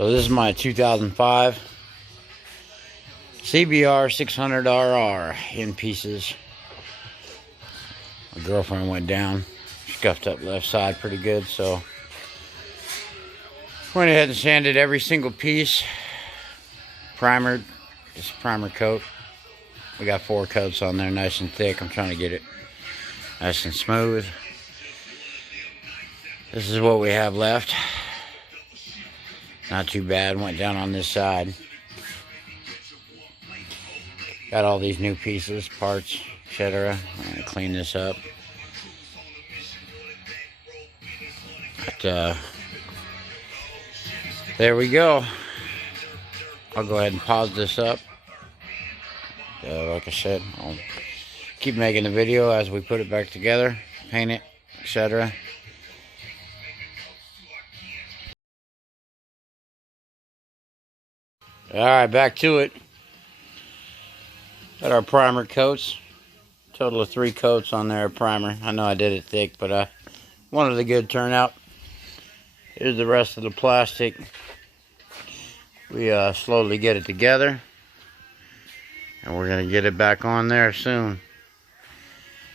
So this is my 2005 cbr600rr in pieces. My girlfriend went down, scuffed up left side pretty good, so went ahead and sanded every single piece, primered, just a primer coat. We got 4 coats on there, nice and thick. I'm trying to get it nice and smooth. This is what we have left. Not too bad. Went down on this side. Got all these new pieces, parts, etc. I'm gonna clean this up. But, there we go. I'll go ahead and pause this up. Like I said, I'll keep making the video as we put it back together, paint it, etc. Alright, back to it. Got our primer coats. Total of 3 coats on there of primer. I know I did it thick, but I wanted a good turnout. Here's the rest of the plastic. We slowly get it together, and we're going to get it back on there soon.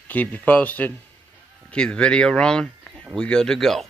Keep you posted. Keep the video rolling. We good to go.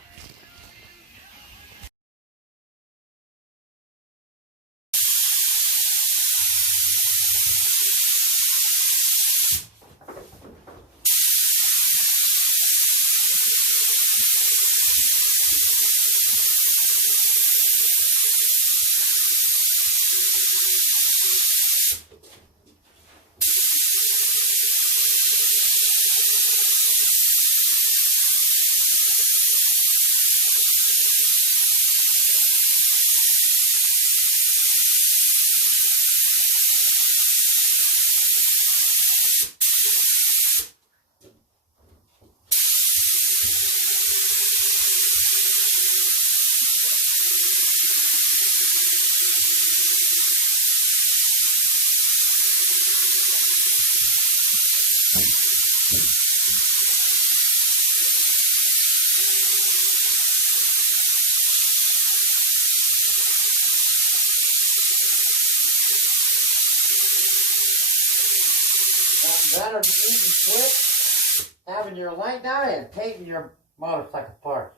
Better to even quit having your light down and taking your motorcycle apart.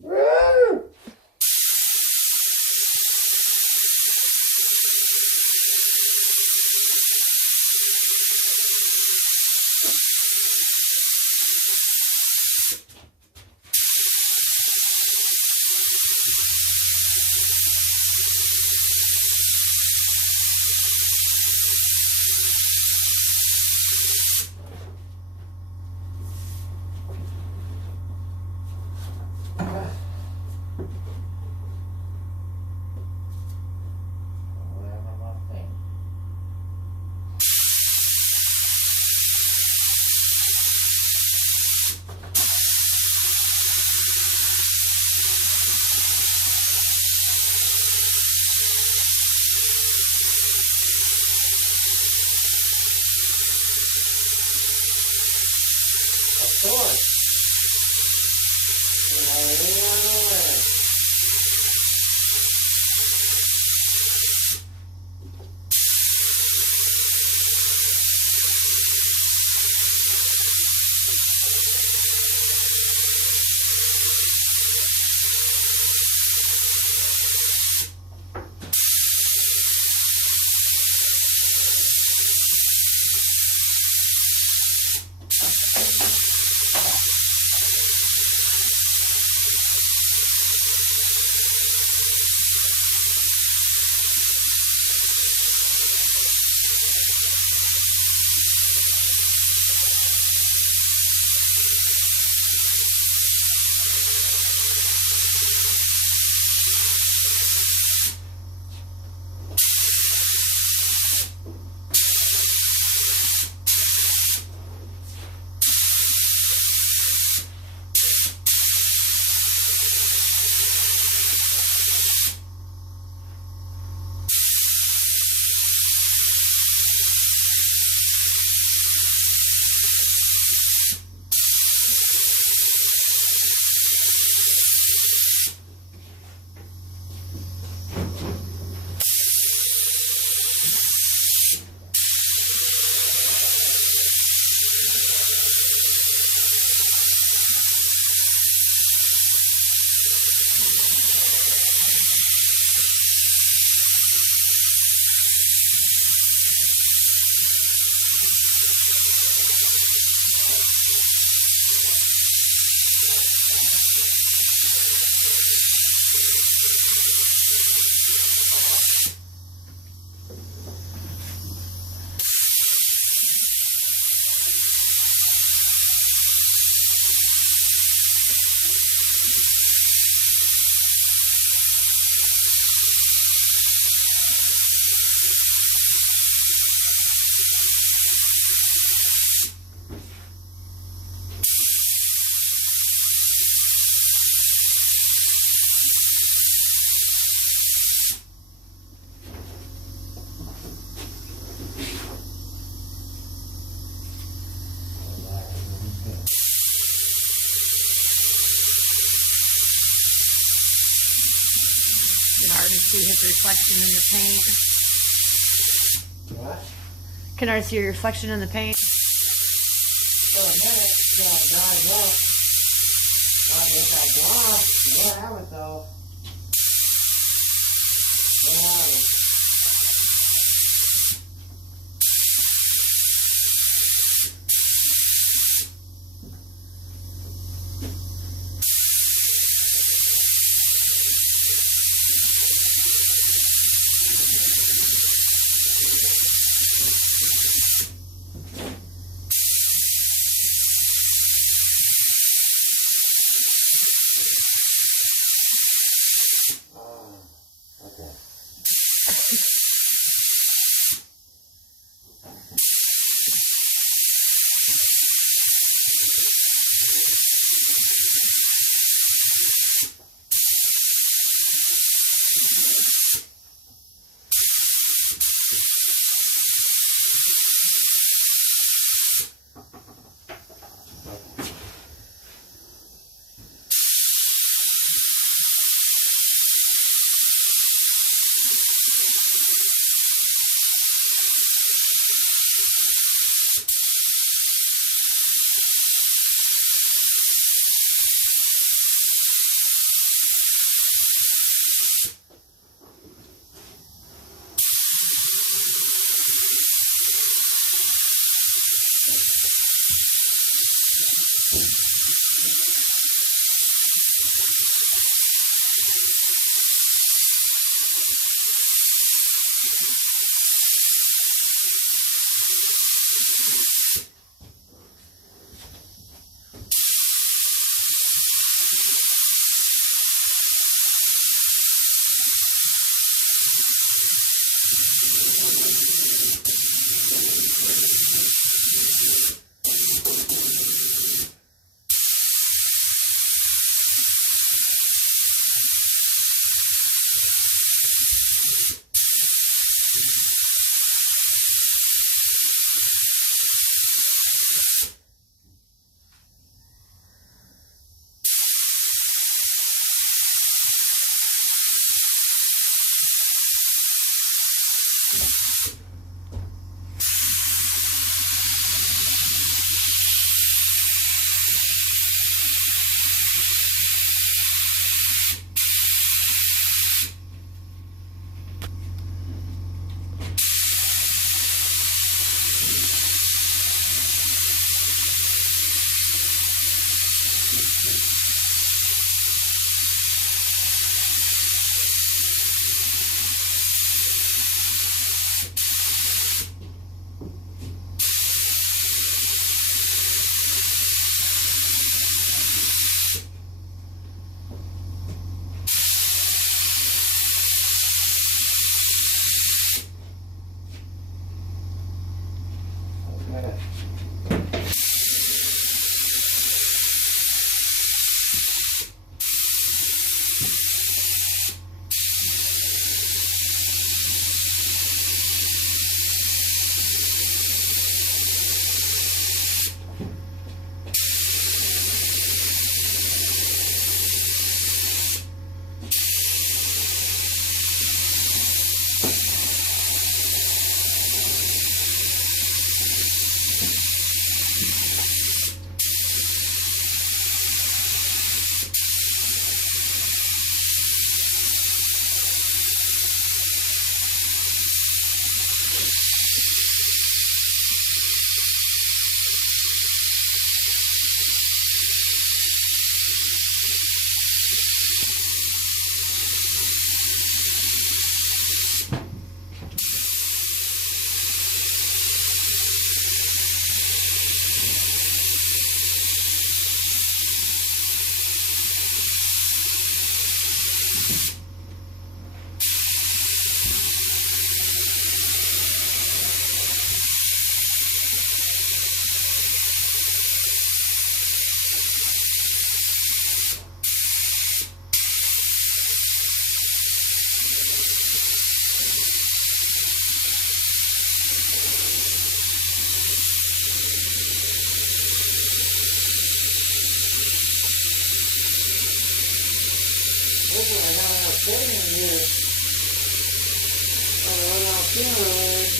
Woo! You can already see his reflection in the paint. What? Can already see your reflection in the paint. For a minute, till it dries up. I'll get that gloss. We'll have it though. We'll have it. Okay. Hopefully I got enough paint in here. I'll run out sooner or later.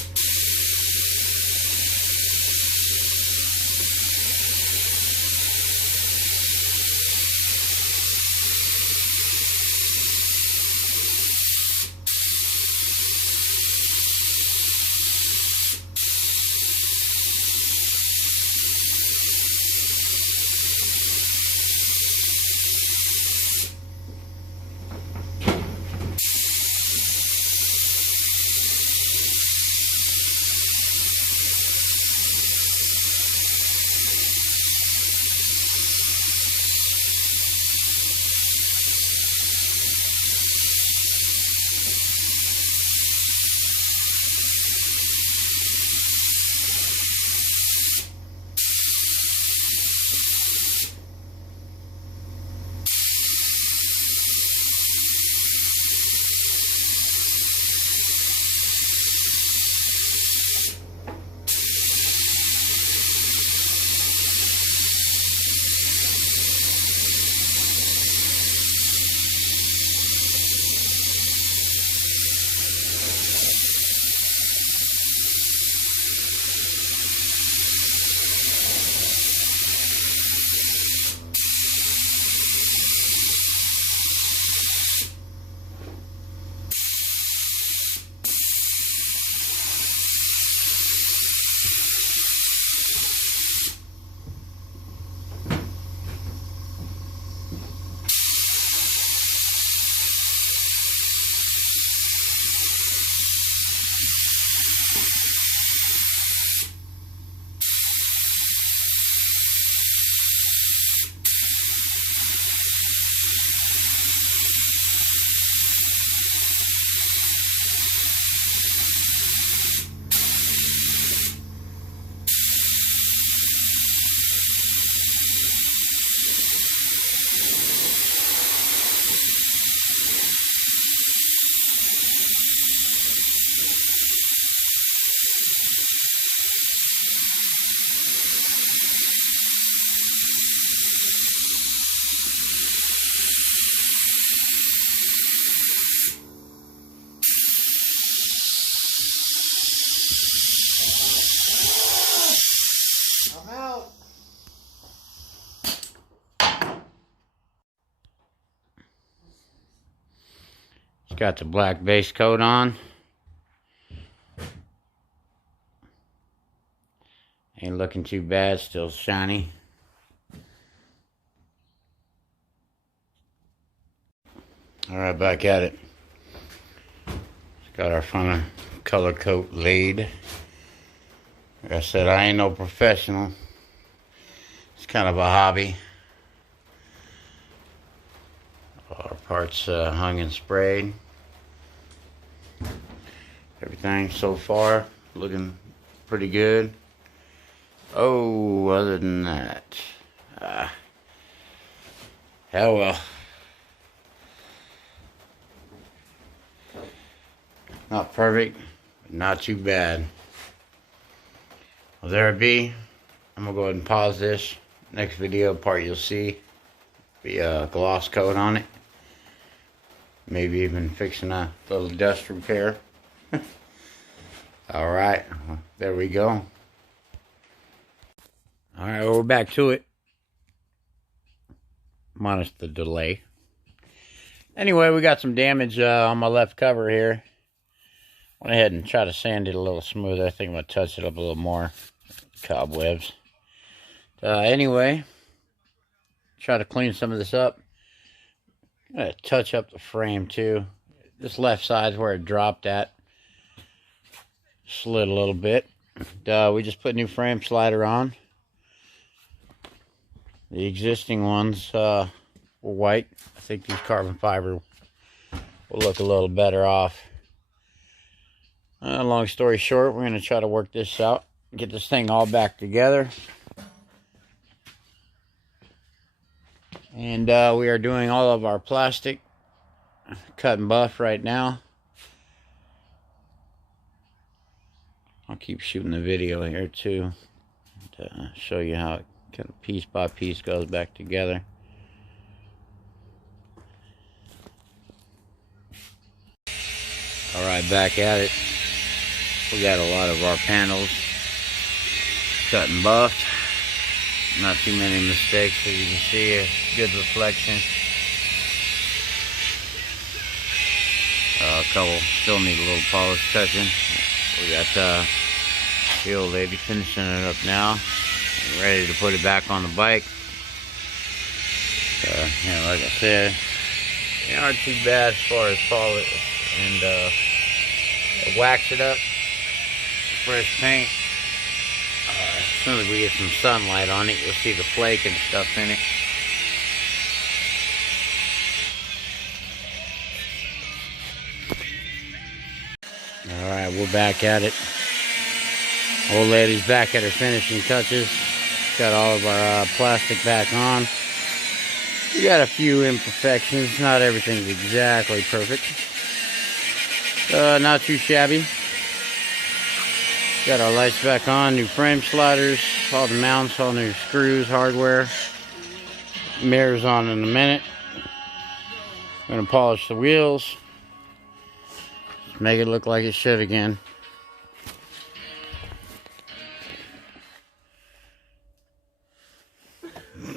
I'm out. It's got the black base coat on. Ain't looking too bad, still shiny. Alright, back at it. Got our final color coat laid. Like I said, I ain't no professional. It's kind of a hobby. Our parts hung and sprayed. Everything so far looking pretty good. Oh, other than that, hell well. Not perfect, but not too bad. Well, there it be. I'm gonna go ahead and pause this. Next video part you'll see be a gloss coat on it. Maybe even fixing a little dust repair. Alright, there we go. Alright, well, we're back to it. Minus the delay. Anyway, we got some damage on my left cover here. Went ahead and tried to sand it a little smoother. I think I'm going to touch it up a little more. Cobwebs. Anyway, try to clean some of this up. I'm going to touch up the frame too. This left side's where it dropped at. Slid a little bit. We just put new frame slider on. The existing ones were white. I think these carbon fiber will look a little better off. Long story short, we're going to try to work this out. Get this thing all back together. And we are doing all of our plastic cut and buff right now. I'll keep shooting the video here too to show you how it kind of piece by piece goes back together. Alright, back at it. We got a lot of our panels cut and buffed. Not too many mistakes, as you can see, a good reflection. A couple still need a little polish touching. We got the old lady finishing it up now, ready to put it back on the bike. Like I said, they aren't too bad as far as polish and wax it up. Fresh paint. As soon as we get some sunlight on it, you'll see the flake and stuff in it. Alright, we're back at it. Old lady's back at her finishing touches. Got all of our plastic back on. We got a few imperfections. Not everything's exactly perfect. Not too shabby. Got our lights back on, new frame sliders, all the mounts, all new screws, hardware. Mirrors on in a minute. I'm gonna polish the wheels. Make it look like it should again.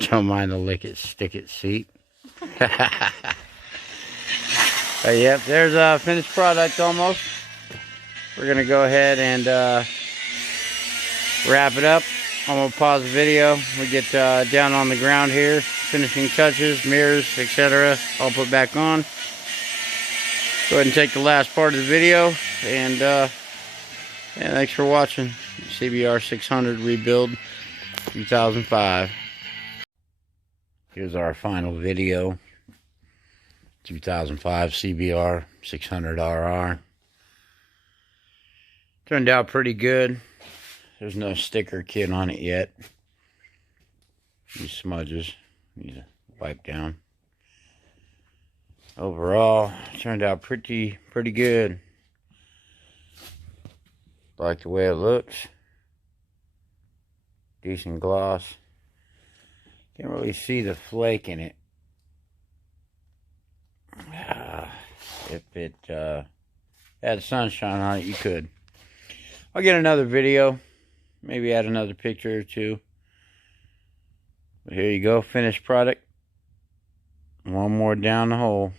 Don't mind the lick it, stick it seat. Yep, there's a finished product almost. We're gonna go ahead and wrap it up. I'm gonna pause the video. We get down on the ground here, finishing touches, mirrors, etc. I'll put back on. Go ahead and take the last part of the video, and yeah, thanks for watching. cbr600 rebuild 2005. Here's our final video. 2005 cbr600rr. Turned out pretty good. There's no sticker kit on it yet. These smudges need to wipe down. Overall, turned out pretty good. Like the way it looks. Decent gloss. Can't really see the flake in it. If it had sunshine on it, you could. I'll get another video, maybe add another picture or two. But here you go, finished product. One more down the hole.